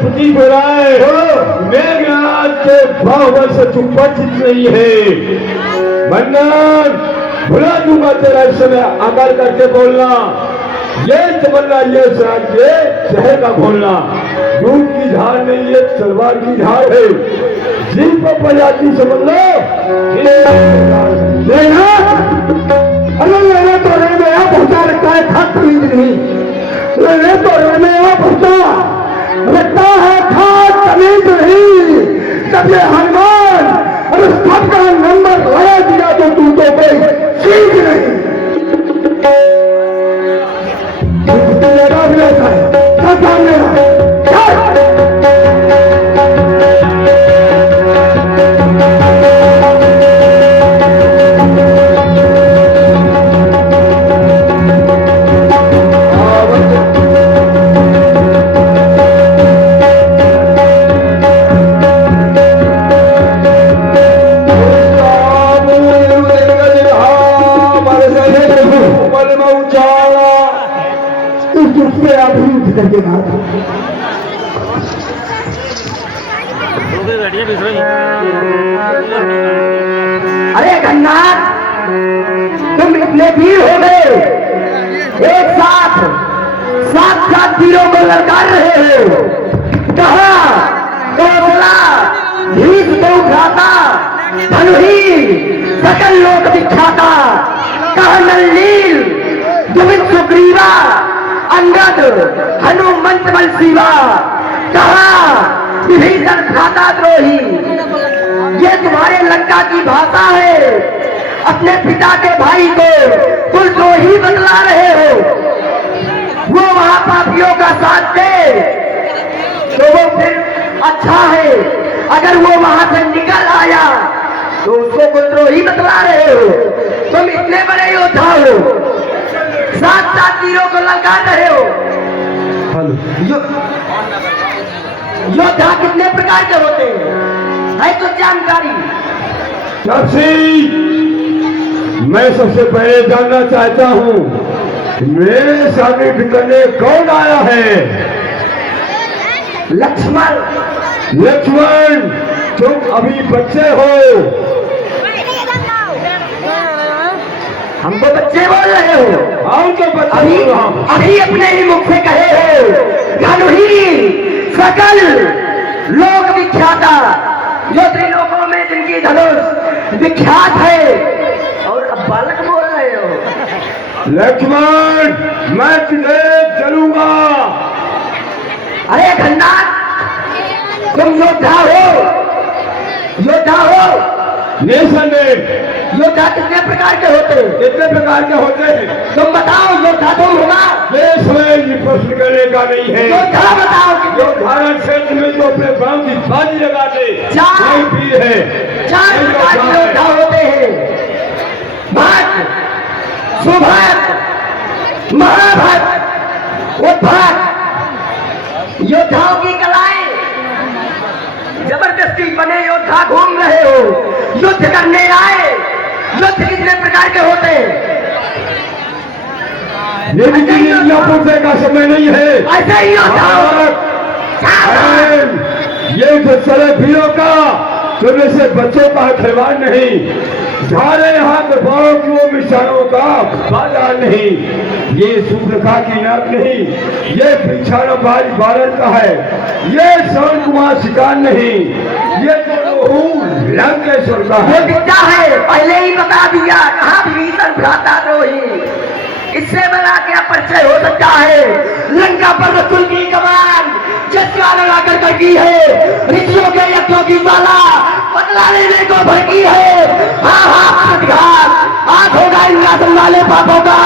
प्रतीत हो रहा है मेघनाथ के बाहुबल से चुपचित नहीं है। मन्नन भुला दूंगा तेरा इस समय आकर करके बोलना, ये तमन्ना ये सराज ये शहर का खोलना। दूध की धार नहीं ये तलवार की धार है, जिन पर प्रजाति समझ लो। अरे तो रे में यहाँ पहुंचा लगता है खाद खरीद नहीं, ले तो रे में यहाँ पहुंचा लगता है खाद खरीद नहीं। जब ये हनुमान और उस खाद का नंबर लगा दिया तो तू तो कोई चीज नहीं। मेरा भी ऐसा है, क्या सामने करके कहा था। अरे गन्नाथ तुम इतने वीर हो गए, एक साथ सात वीरों को ललकार रहे हो। कहा कौशला भीष को उठाता धनुही सकल लोक विख्याता। कहा नल्लील दुमित सुग्रीवा अंगद हनुमंत बल शिवा। कहा विभीषण भ्राता द्रोही, ये तुम्हारे लंका की भाषा है। अपने पिता के भाई को कुलद्रोही बतला रहे हो। वो वहां पापियों का साथ दे तो वो फिर अच्छा है, अगर वो वहां से निकल आया तो उसको कुलद्रोही बतला रहे हो। तुम इतने बड़े योद्धा हो, सात तीरों को लगा रहे हो। योद्धा कितने प्रकार के होते हैं है तो जानकारी? मैं सबसे पहले जानना चाहता हूँ मेरे सामने बिकने कौन आया है? लक्ष्मण। लक्ष्मण तुम अभी बच्चे हो, हमको बच्चे बोल रहे हो? हम तो बच्चे अभी अपने ही मुख से कहे हो धनुही सकल लोक विख्याता, जो त्रिलोकों में जिनकी धनुष विख्यात है, और अब बालक बोल रहे हो? लक्ष्मण मैं तुझे चलूंगा। अरे गन्नाथ तुम योद्धा हो, योद्धा हो। योद्धा कितने प्रकार के होते हैं? कितने प्रकार के होते हैं तुम बताओ, योद्धा तुम होगा? ये समय प्रश्न करने का नहीं है। योद्धा बताओ। योद्धा क्षेत्र में जो अपने प्राण की बाजी लगाते चार वीर है। चार प्रकार के योद्धा होते हैं, भक्त, सुभक्त, महाभक्त, उद्भक्त। योद्धाओं की कलाएं जबरदस्ती बने योद्धा घूम रहे हो, युद्ध करने आए। युद्ध कितने प्रकार के होते हैं? पूछने का समय नहीं है। ऐसे ही योद्धा ये जो चले वीरों का तुम्हें से बच्चों का खिलवाड़ नहीं। सारे यहाँ के भाव की वो मिशानों का बाजार नहीं। ये सूर्यखा की नाक नहीं, ये भिक्षाणों बारी भारत का है। ये श्रवण कुमार शिकार नहीं, ये जो लंकेश्वर का है। दिखता है पहले ही बता दिया, कहाँ विभीषण भ्राता द्रोही। इससे बड़ा क्या परिचय हो सकता है? लंका पर रसूल की कमान लगा कर की है, ऋषियों के यज्ञों की माला बदला लेने को भड़की है। हाँ आज होगा इंद्रासन वाले पापों का,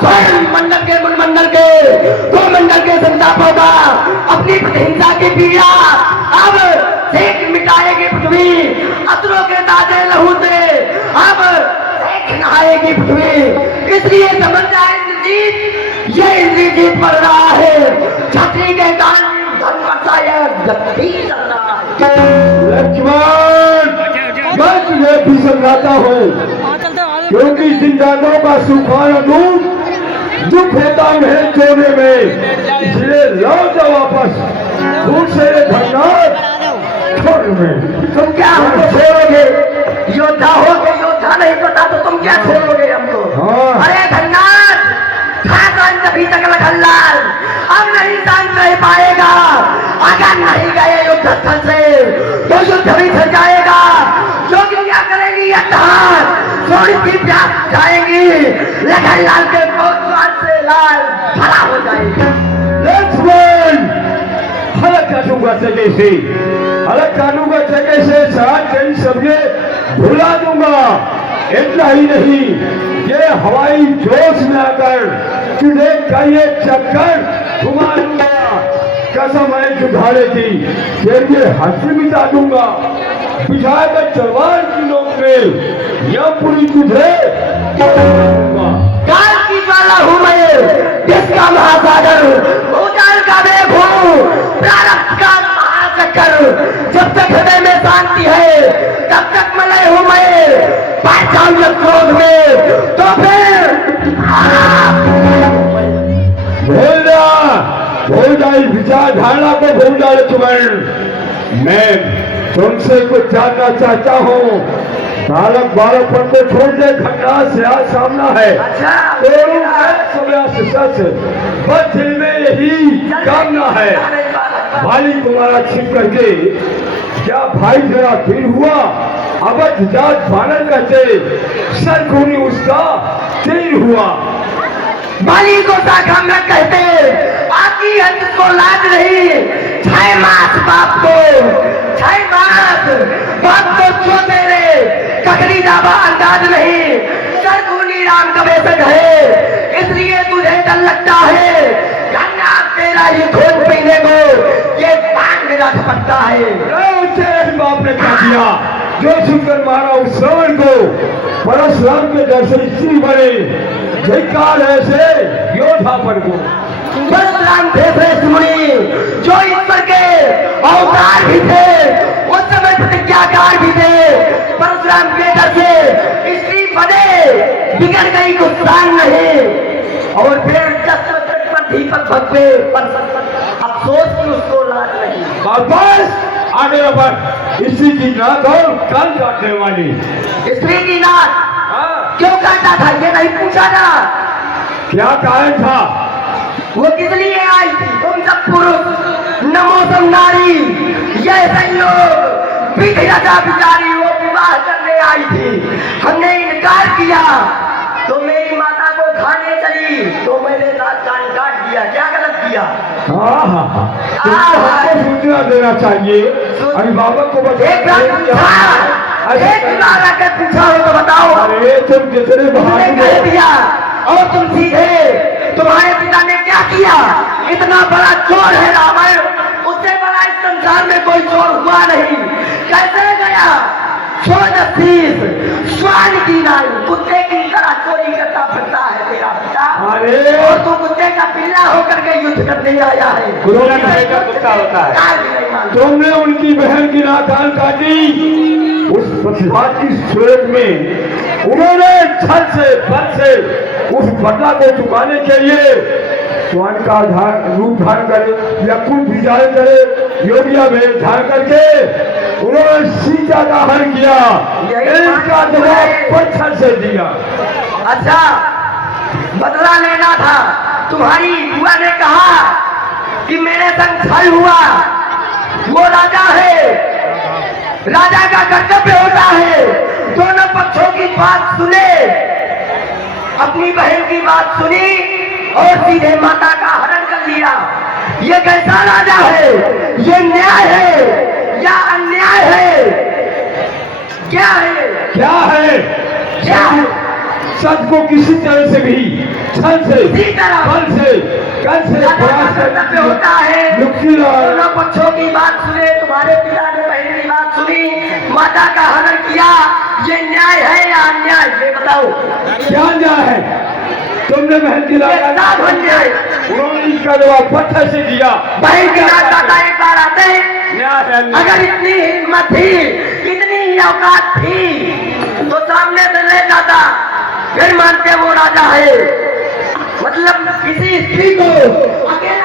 स्वयं मंडल के मुनमंडल के दो मंडल के संतापों का। अपनी हिंसा की पीड़ा अब सेक मिटाएगी पृथ्वी, असुरों के ताजे लहू से अब नहाएगी पृथ्वी। इसलिए समझ जाए इंद्रजीत, ये इंद्रजीत पड़ रहा है। छतरी के कारण लक्ष्मण मैं तुझे भी समझाता हूँ, क्योंकि जिंदानों का सुखाना दुख होता है चोने में, इसलिए लौट जाओ वापस। दूर से तुम्हें। तुम क्या हमको छोड़ोगे? योद्धा हो के योद्धा नहीं पता तो तुम क्या छोड़ोगे हमको? हाँ। अरे धन्नाथ ठाकरान कभी तक लखनलाल अब नहीं शांत रह पाएगा। अगर नहीं गए युद्ध स्थल से तो युद्ध भी छिड़ जाएगा। जोगी क्या करेगी? अर्थात थोड़ी सी प्यास जाएंगी, लखनलाल के द्वार से लाल खड़ा हो जाएगी। लक्ष्मण हलक काटूंगा जगह से, हलक काटूंगा जगह से, साथ कई सबके भुला दूंगा। इतना ही नहीं, ये हवाई जोश में आकर तुझे का ये चक्कर घुमा दूंगा। कसम है जुधारे की, फिर ये हंसी बिता दूंगा। बिछाकर तलवार की नोक में यह पूरी तुझे काल की ज्वाला हूँ मैं, जिसका महासागर भूचाल का वेग हूँ, प्रारब्ध का महाचक्कर। जब तक हृदय में शांति है तब तक मलय हूँ मैं। पाए जाऊं जब क्रोध में तो फिर भूल जाए विचारधारा को, भूल जाए तुम्हें। मैं तुमसे कुछ जानना चाहता हूँ। बालक बालकपन को छोड़ दे, घटना से आज सामना है। सच बस दिल में यही कामना है। भाली तुम्हारा छिप करके क्या भाई जरा फिर हुआ? अवध जात बानर कहते, सर खूनी उसका तीर हुआ। बाली को शाखा में कहते, आपकी हद को लाज नहीं। 6 मास बाप को, 6 मास बाप को क्यों तेरे ककड़ी दावा अंदाज नहीं। सरगुनी राम का बेसक है, इसलिए तुझे डर लगता है। गन्ना तेरा ये खून पीने को ये पान मेरा झपकता है। तेरे बाप ने क्या किया जो सुनकर मारा उस श्रवण को? परशुराम के जैसे स्त्री बने, धिक्कार ऐसे योद्धा पर को। परशुराम थे श्रेष्ठ मुनि, जो ईश्वर के अवतार भी थे, उस समय प्रतिज्ञाकार भी थे। परशुराम के डर से स्त्री बने, बिगड़ गई कुछ शान नहीं। और फिर पर दीपक भगवे पर अफसोस की उसको लाज नहीं। वापस आगे बढ़, इसी की नाक और कान काटने वाली स्त्री की नाक क्यों काटा था ये नहीं पूछा ना? क्या कारण था? वो किस लिए आई थी? तुम सब पुरुष नमो तुम नारी, ये संयोग विधि रचा बिचारी वो विवाह करने आई थी। हमने इनकार किया तो मेरी माता को खाने चली तो मैंने साथ कान काट दिया। क्या गलत किया? तुमको सूचना देना चाहिए। अभिभावक को एक बार आकर पूछा हो तो बताओ। अरे तुम कितने कह दिया और तुम सीधे, तुम्हारे पिता ने क्या किया? इतना बड़ा चोर है रावण, उससे बड़ा इस संसार में कोई चोर हुआ नहीं। कैसे गया? स्वान की नाई कुत्ते की तरह चोरी करता फिरता है तेरा पिता। अरे और तू कुत्ते का पिल्ला होकर के युद्ध करने आया है। कुत्ता होता है। तुमने उनकी बहन की नाकान काटी, उस प्रतिभात की सूरत में उन्होंने छल से बल से उस बदला को चुकाने के लिए स्वान का रूप धारण करे, यकुल विचार करे, योगिया में धारण करके उन्होंने सीता का हरण किया। इसका जवाब पत्थर से दिया। अच्छा, बदला लेना था। तुम्हारी बुआ ने कहा कि मेरे संग छल हुआ। वो राजा है, राजा का कर्तव्य होता है दोनों पक्षों की बात सुने। अपनी बहन की बात सुनी और सीधे माता का हरण कर लिया। ये कैसा राजा है? ये न्याय है या अन्याय है? क्या है? क्या है? क्या है? सच को किसी तरह से भी छल से, बल से, कल से कर्तव्य होता है। नुकसान दोनों पक्षों की बात सुने। तुम्हारे पिता ने बहन की बात सुनी, माता का हरण किया। ये न्याय है या अन्याय? ये बताओ। क्या न्याय है? तुमने बहन की न्याय। उन्होंने इसका जवाब पत्थर से दिया। बहन की दादा एक बार आते हैं। न्याय है। अगर इतनी हिम्मत थी, इतनी ही औकात थी तो सामने से ले जाता, फिर मानते वो राजा है। मतलब किसी स्त्री को अकेला